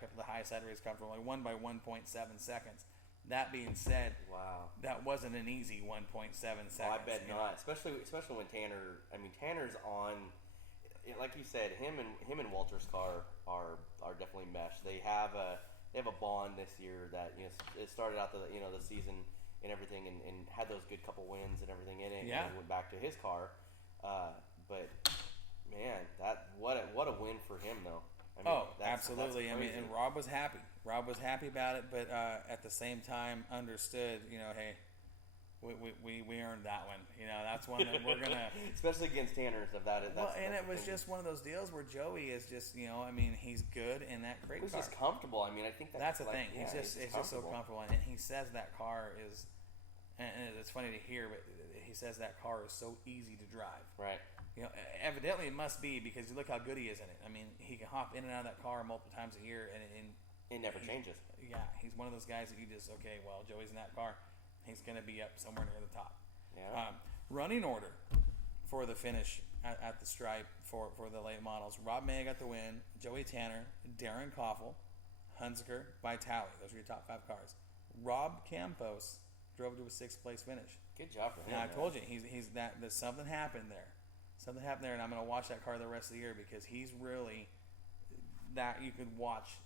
back up to the highest that race comfortable. He won by 1.7 seconds. That being said, wow, that wasn't an easy 1.7 seconds. I bet not. Especially when Tanner. I mean, Tanner's on. Like you said, him and Walter's car are definitely meshed. They have a bond this year that it started out the season and everything and had those good couple wins and everything in it. Yeah. And went back to his car, but man, what a win for him though. I mean, absolutely. I mean, and Rob was happy. Rob was happy about it, but at the same time understood, hey, we earned that one. That's one that we're gonna, especially against Tanner and stuff. And it was just one of those deals where Joey is just, I mean, he's good in that crate car. He's just comfortable. I mean, I think that's the thing. He's just so comfortable, and he says that car is, and it's funny to hear, but he says that car is so easy to drive. Right. Evidently it must be, because you look how good he is in it. I mean, he can hop in and out of that car multiple times a year, and it never changes. Yeah, he's one of those guys that you just, Joey's in that car. He's going to be up somewhere near the top. Yeah. Running order for the finish at the stripe for the late models. Rob May got the win. Joey Tanner, Darren Koffel, Hunziker, Vitale. Those are your top 5 cars. Rob Campos drove to a 6th place finish. Good job for him. Now, I told you, there's something happened there. Something happened there, and I'm going to watch that car the rest of the year, because he's really that you could watch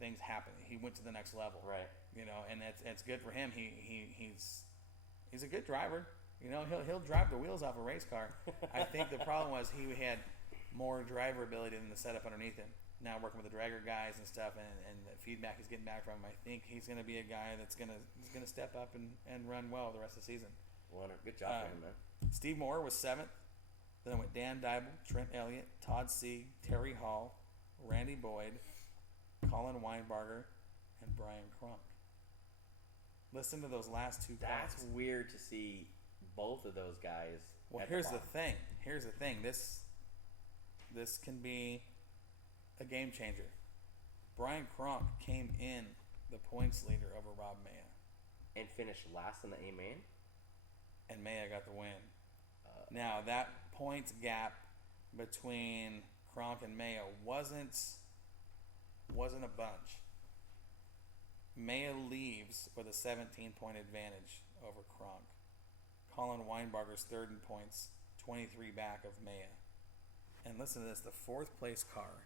things happen. He went to the next level, right? And it's good for him. He's a good driver. He'll drive the wheels off a race car. I think the problem was he had more driver ability than the setup underneath him. Now working with the dragger guys and stuff, and the feedback he's getting back from him, I think he's going to be a guy that's going to step up and run well the rest of the season. Good job for him, man. Steve Moore was 7th. Then it went Dan Dybel, Trent Elliott, Todd Sieg, Terry Hall, Randy Boyd, Colin Weinbarger, and Brian Cronk. Listen to those last 2 cars. That's weird to see both of those guys. Well, here's the thing. This can be a game changer. Brian Cronk came in the points leader over Rob Maya. And finished last in the A-Main? And Maya got the win. Now, that points gap between Cronk and Maya wasn't a bunch. Maya leaves with a 17-point advantage over Cronk. Colin Weinbarger's 3rd in points, 23 back of Maya. And listen to this, the 4th place car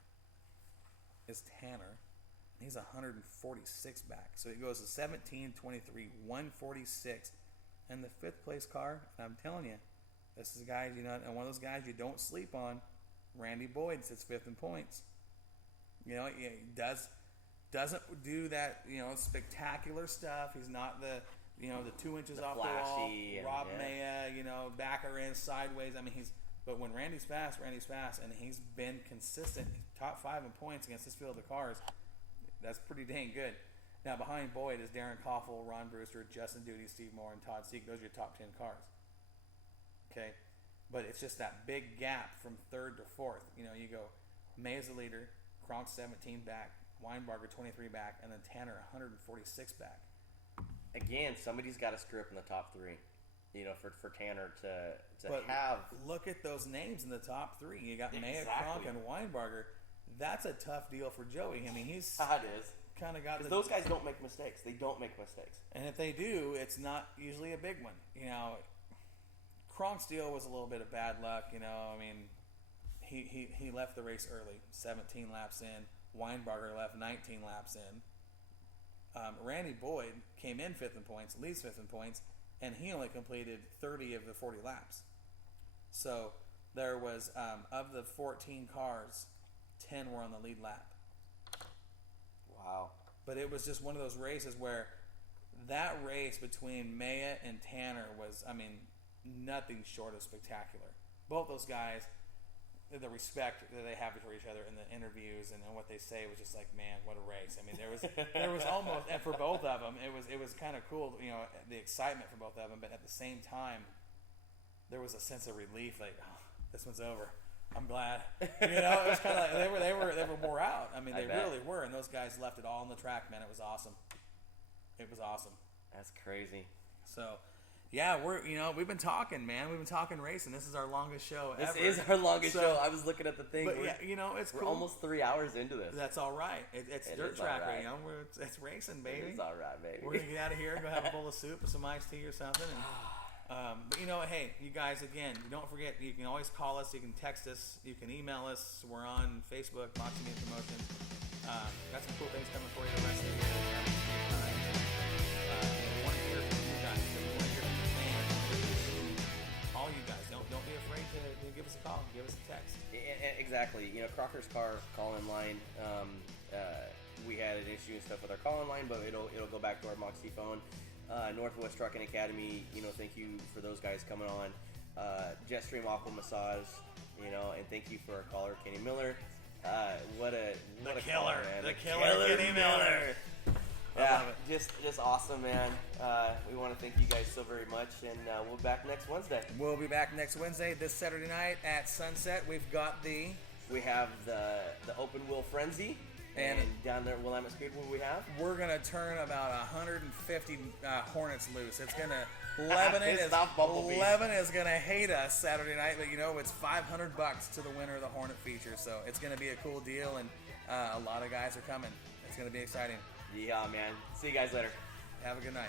is Tanner. He's 146 back. So it goes to 17, 23, 146. And the 5th place car, and I'm telling you, this is a guy, and one of those guys you don't sleep on. Randy Boyd sits 5th in points. He doesn't do that, spectacular stuff. He's not the 2 inches off the wall. Rob Maya, back or in, sideways. I mean, but when Randy's fast, and he's been consistent. Top 5 in points against this field of cars. That's pretty dang good. Now, behind Boyd is Darren Koffel, Ron Brewster, Justin Duty, Steve Moore, and Todd Sieg. Those are your top 10 cars. Okay? But it's just that big gap from 3rd to 4th. You go, Maya's the leader, Cronk 17 back, Weinbarger 23 back, and then Tanner 146 back. Again, somebody's got to screw up in the top 3. For Tanner to but have. Look at those names in the top 3. You got Maya, Cronk, and Weinbarger. That's a tough deal for Joey. I mean, he's it is kind of got because those guys don't make mistakes. They don't make mistakes, and if they do, it's not usually a big one. Cronk's deal was a little bit of bad luck. I mean, he left the race early, 17 laps in. Weinbarger left 19 laps in. Randy Boyd came in 5th in points, leaves 5th in points, and he only completed 30 of the 40 laps. So there was, of the 14 cars, 10 were on the lead lap. Wow. But it was just one of those races where that race between Maya and Tanner was, nothing short of spectacular. Both those guys, the respect that they have for each other in the interviews and what they say was just like, man, what a race. There was almost, and for both of them, it was kind of cool, the excitement for both of them, but at the same time, there was a sense of relief, like, oh, this one's over. I'm glad. It was kind of like they were wore out. They really were, and those guys left it all on the track, man. It was awesome. That's crazy. So, Yeah, we've been talking, man. We've been talking racing. This is our longest show ever. This is our longest show. I was looking at the thing. But it's we're cool. almost 3 hours into this. That's all right. It's dirt track, right. It's racing, baby. It's all right, baby. We're gonna get out of here and go have a bowl of soup with some iced tea or something. And, but hey, you guys, again, don't forget, you can always call us, you can text us, you can email us. We're on Facebook, Boxing Media Promotion. Got some cool things coming for you the rest of the year. We want to hear from you guys. We want to hear from the fans. All you guys, don't be afraid to give us a call, give us a text. Exactly. Crocker's Car call-in line. We had an issue and stuff with our call-in line, but it'll go back to our Moxie phone. NorthWest Trucking Academy, thank you for those guys coming on. Jetstream Aqua Massage, and thank you for our caller, Kenny Miller. What a killer, caller, man. The killer, Kenny Miller. Yeah, just awesome, man. We want to thank you guys so very much, and we'll be back next Wednesday. We'll be back next Wednesday. This Saturday night at sunset, we have the Open Wheel Frenzy. And down there at Willamette Speedway we're going to turn about 150 Hornets loose. It's going to, Lebanon is going to hate us Saturday night, but it's $500 to the winner of the Hornet feature. So it's going to be a cool deal, and a lot of guys are coming. It's going to be exciting. Yeah, man. See you guys later. Have a good night.